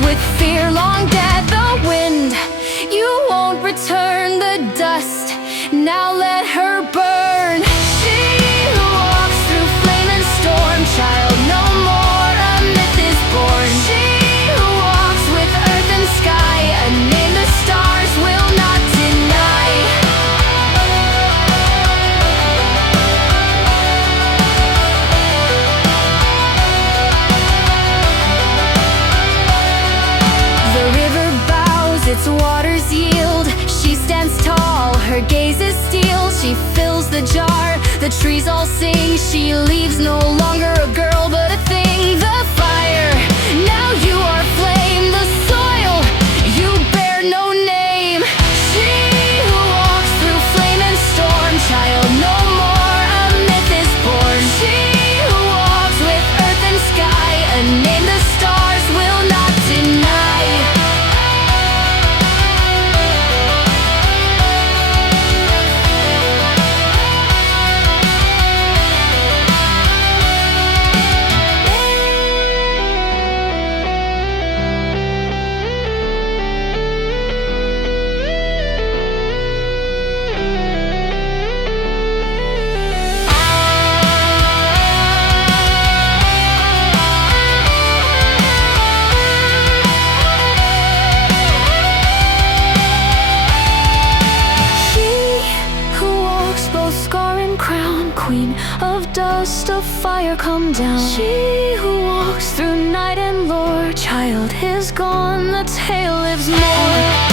with fear long dead. The wind, you won't return the dust. Now let her burn. She who walks through flame and storm, child, no more a myth is born. She who walks with earth and sky, a name the stars will not deny. The river bows, its waters yield. She stands tall, her gaze is steel. She fills the jar, the trees all sing. She leaves no longer a girl but a thing. The fire, now you are flame. The soil, you bear no name. She who walks through flame and storm, child, no more a myth is born. She who walks with earth and sky, a name the stars will not deny. Queen of dust, of fire, come down. She who walks through night and lore, child is gone, the tale lives more.